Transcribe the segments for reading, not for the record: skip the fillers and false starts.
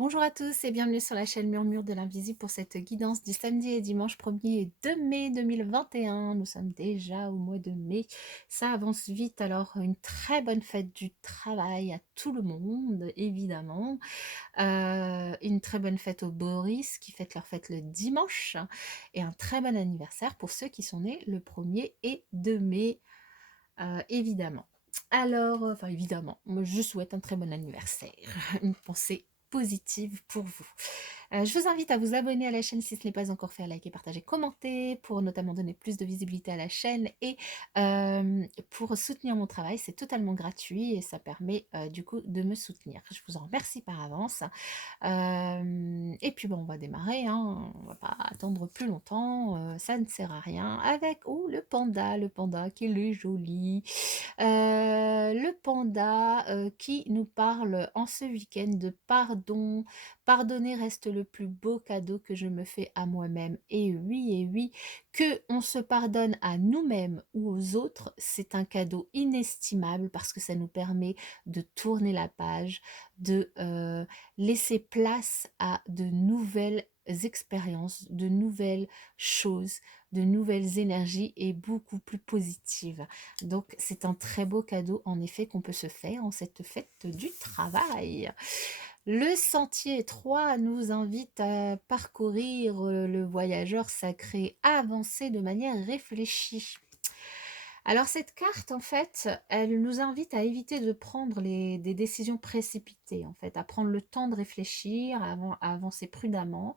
Bonjour à tous et bienvenue sur la chaîne Murmure de l'Invisible pour cette guidance du samedi et dimanche 1er et 2 mai 2021. Nous sommes déjà au mois de mai. Ça avance vite, alors une très bonne fête du travail à tout le monde, évidemment. Une très bonne fête aux Boris qui fêtent leur fête le dimanche. Et un très bon anniversaire pour ceux qui sont nés le 1er et 2 mai, évidemment. Alors, enfin évidemment, moi je souhaite un très bon anniversaire. Une pensée positive pour vous. Je vous invite à vous abonner à la chaîne si ce n'est pas encore fait, à liker, partager, commenter, pour notamment donner plus de visibilité à la chaîne et pour soutenir mon travail. C'est totalement gratuit et ça permet du coup de me soutenir. Je vous en remercie par avance. Et puis bon, on va démarrer, hein, on va pas attendre plus longtemps, ça ne sert à rien. Avec le panda qu'il est joli. Le panda qui nous parle en ce week-end de pardon. Pardonner reste le plus beau cadeau que je me fais à moi-même. Et oui, que on se pardonne à nous-mêmes ou aux autres, c'est un cadeau inestimable parce que ça nous permet de tourner la page, de laisser place à de nouvelles expériences, de nouvelles choses, de nouvelles énergies et beaucoup plus positives. Donc c'est un très beau cadeau en effet qu'on peut se faire en cette fête du travail. Le sentier étroit nous invite à parcourir le voyageur sacré, avancer de manière réfléchie. Alors cette carte, en fait, elle nous invite à éviter de prendre des décisions précipitées, en fait, à prendre le temps de réfléchir, à avancer prudemment.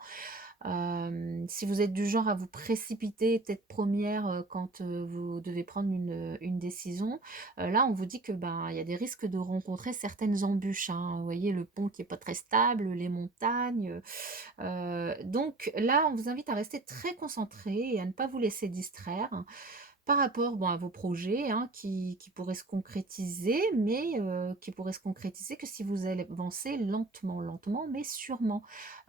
Si vous êtes du genre à vous précipiter tête première quand vous devez prendre une décision, là on vous dit que ben il y a des risques de rencontrer certaines embûches, hein. Vous voyez le pont qui est pas très stable, les montagnes. Donc là on vous invite à rester très concentré et à ne pas vous laisser distraire par rapport, bon, à vos projets, hein, qui pourraient se concrétiser, mais qui pourraient se concrétiser que si vous allez avancer lentement, lentement, mais sûrement.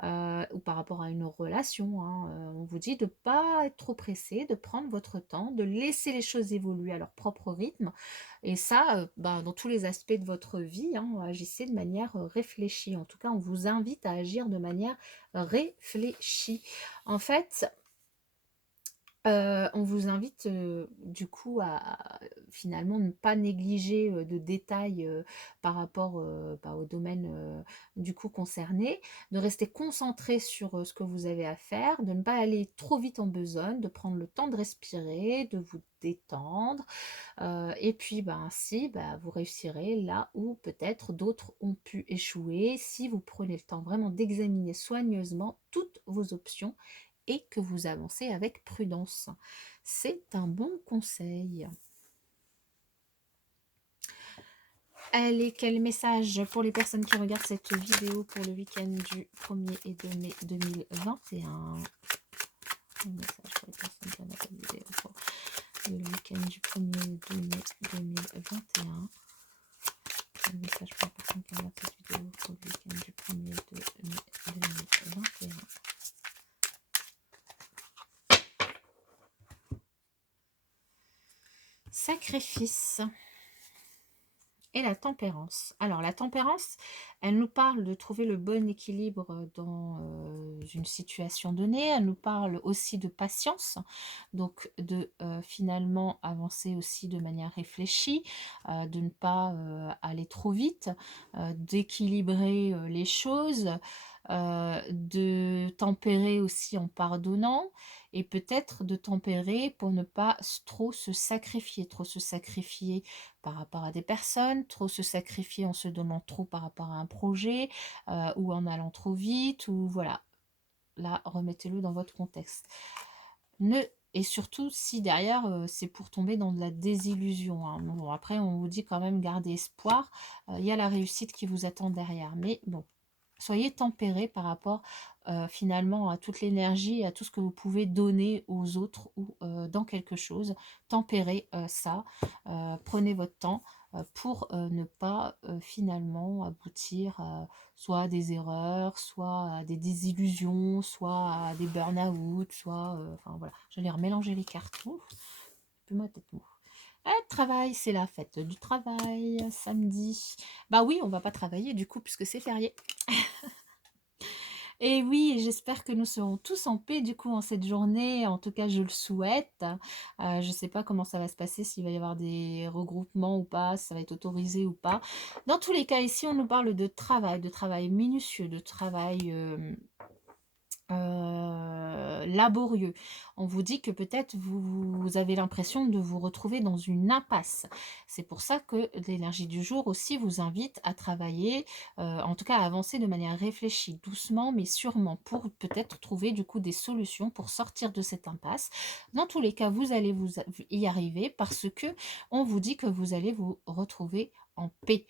Ou par rapport à une relation, hein, on vous dit de pas être trop pressé, de prendre votre temps, de laisser les choses évoluer à leur propre rythme. Et ça, bah, dans tous les aspects de votre vie, hein, agissez de manière réfléchie. En tout cas, on vous invite à agir de manière réfléchie. En fait, on vous invite, du coup à finalement ne pas négliger, de détails, par rapport, bah, au domaine, du coup concerné, de rester concentré sur, ce que vous avez à faire, de ne pas aller trop vite en besogne, de prendre le temps de respirer, de vous détendre, et puis, ben, ainsi, bah, vous réussirez là où peut-être d'autres ont pu échouer, si vous prenez le temps vraiment d'examiner soigneusement toutes vos options et que vous avancez avec prudence. C'est un bon conseil. Allez, quel message pour les personnes qui regardent cette vidéo pour le week-end du 1er et 2 mai 2021. Un message pour les personnes qui regardent cette vidéo pour le week-end du 1er et 2 mai 2021. Un message pour les personnes qui regardent cette vidéo pour le week-end du 1er et 2 mai 2021. Sacrifice. Et la tempérance. Alors la tempérance, elle nous parle de trouver le bon équilibre dans une situation donnée. Elle nous parle aussi de patience, donc de finalement avancer aussi de manière réfléchie, de ne pas aller trop vite, d'équilibrer les choses, de tempérer aussi en pardonnant et peut-être de tempérer pour ne pas trop se sacrifier par rapport à des personnes, trop se sacrifier en se donnant trop par rapport à un projet, ou en allant trop vite, ou voilà. Là, remettez-le dans votre contexte. Et surtout, si derrière, c'est pour tomber dans de la désillusion, hein. Bon, après, on vous dit quand même garder espoir. Il y a la réussite qui vous attend derrière. Mais bon, soyez tempéré par rapport finalement à toute l'énergie et à tout ce que vous pouvez donner aux autres ou dans quelque chose. Tempérez ça, prenez votre temps pour ne pas finalement aboutir soit à des erreurs, soit à des désillusions, soit à des burn-out, soit... enfin voilà, j'allais remélanger les cartes. Ouf, plus ma tête mou. Travail, c'est la fête du travail, samedi. Bah oui, on va pas travailler du coup puisque c'est férié. Et oui, j'espère que nous serons tous en paix du coup en cette journée. En tout cas, je le souhaite. Je ne sais pas comment ça va se passer, s'il va y avoir des regroupements ou pas, si ça va être autorisé ou pas. Dans tous les cas, ici, on nous parle de travail minutieux, de travail laborieux. On vous dit que peut-être vous avez l'impression de vous retrouver dans une impasse. C'est pour ça que l'énergie du jour aussi vous invite à travailler, en tout cas à avancer de manière réfléchie, doucement mais sûrement, pour peut-être trouver du coup des solutions pour sortir de cette impasse. Dans tous les cas, vous allez y arriver parce que on vous dit que vous allez vous retrouver en paix.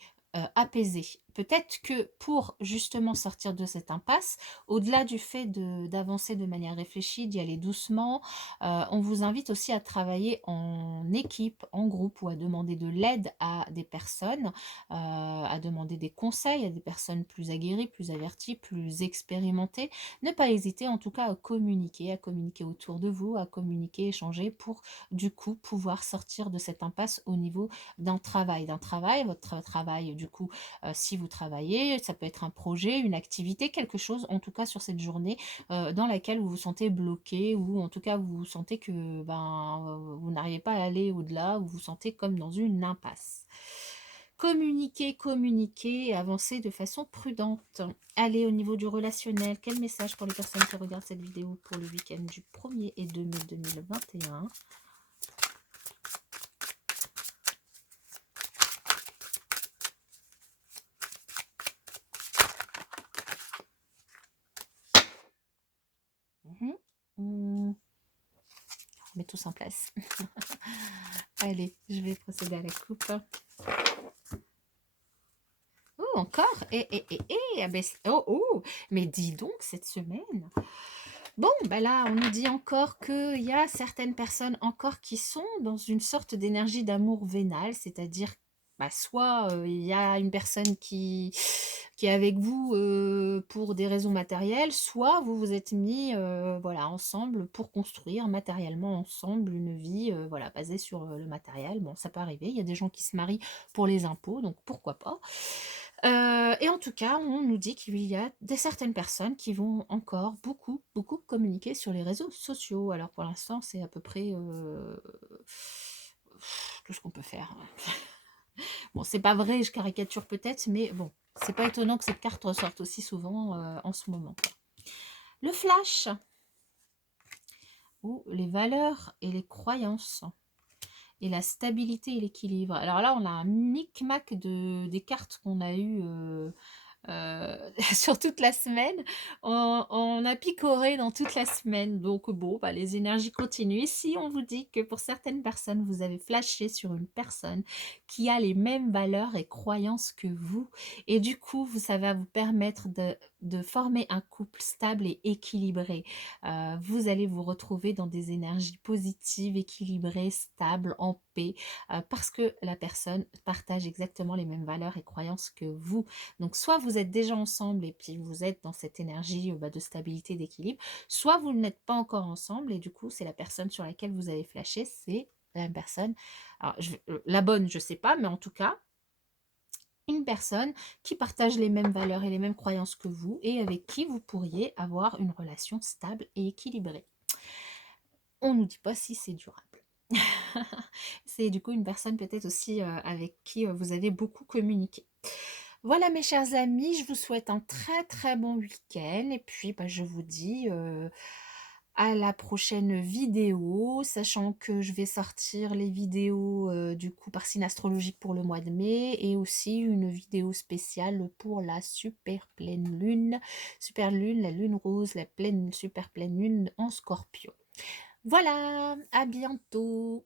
Apaisé. Peut-être que pour justement sortir de cette impasse, au-delà du fait d'avancer de manière réfléchie, d'y aller doucement, on vous invite aussi à travailler en équipe, en groupe ou à demander de l'aide à des personnes, à demander des conseils à des personnes plus aguerries, plus averties, plus expérimentées. Ne pas hésiter en tout cas à communiquer autour de vous, à communiquer, échanger pour du coup pouvoir sortir de cette impasse au niveau d'un travail, votre travail du coup si vous travaillez, ça peut être un projet, une activité, quelque chose en tout cas sur cette journée dans laquelle vous vous sentez bloqué ou en tout cas vous sentez que vous n'arrivez pas à aller au-delà, ou vous vous sentez comme dans une impasse. Communiquer, communiquer et avancer de façon prudente. Allez, au niveau du relationnel, quel message pour les personnes qui regardent cette vidéo pour le week-end du 1er et 2 mai 2021? Mhm. On met tous en place. Allez, je vais procéder à la coupe. Oh, encore? Ah ben, oh, oh, mais dis donc, cette semaine. Bon, ben là, on nous dit encore qu'il y a certaines personnes encore qui sont dans une sorte d'énergie d'amour vénal, c'est-à-dire, bah, soit il y a une personne qui est avec vous pour des raisons matérielles, soit vous vous êtes mis voilà, ensemble pour construire matériellement ensemble une vie voilà, basée sur le matériel. Bon, ça peut arriver, il y a des gens qui se marient pour les impôts, donc pourquoi pas. Et en tout cas, on nous dit qu'il y a certaines personnes qui vont encore beaucoup, beaucoup communiquer sur les réseaux sociaux. Alors pour l'instant, c'est à peu près tout ce qu'on peut faire. Bon, c'est pas vrai, je caricature peut-être, mais bon, c'est pas étonnant que cette carte ressorte aussi souvent en ce moment. Le flash, ou les valeurs et les croyances, et la stabilité et l'équilibre. Alors là, on a un micmac des cartes qu'on a eues sur toute la semaine. On a picoré dans toute la semaine. Donc bon, bah, les énergies continuent. Ici, on vous dit que pour certaines personnes, vous avez flashé sur une personne qui a les mêmes valeurs et croyances que vous. Et du coup, ça va vous permettre de former un couple stable et équilibré. Vous allez vous retrouver dans des énergies positives, équilibrées, stables, en paix, parce que la personne partage exactement les mêmes valeurs et croyances que vous. Donc, soit vous êtes déjà ensemble et puis vous êtes dans cette énergie de stabilité, d'équilibre, soit vous n'êtes pas encore ensemble et du coup, c'est la personne sur laquelle vous avez flashé, c'est la même personne. Alors, la bonne, je ne sais pas, mais en tout cas, une personne qui partage les mêmes valeurs et les mêmes croyances que vous et avec qui vous pourriez avoir une relation stable et équilibrée. On ne nous dit pas si c'est durable. C'est du coup une personne peut-être aussi avec qui vous avez beaucoup communiqué. Voilà mes chers amis, je vous souhaite un très très bon week-end et puis bah, je vous dis à la prochaine vidéo, sachant que je vais sortir les vidéos du coup par signe astrologique pour le mois de mai et aussi une vidéo spéciale pour la super pleine lune, la lune rose, la super pleine lune en Scorpion. Voilà, à bientôt.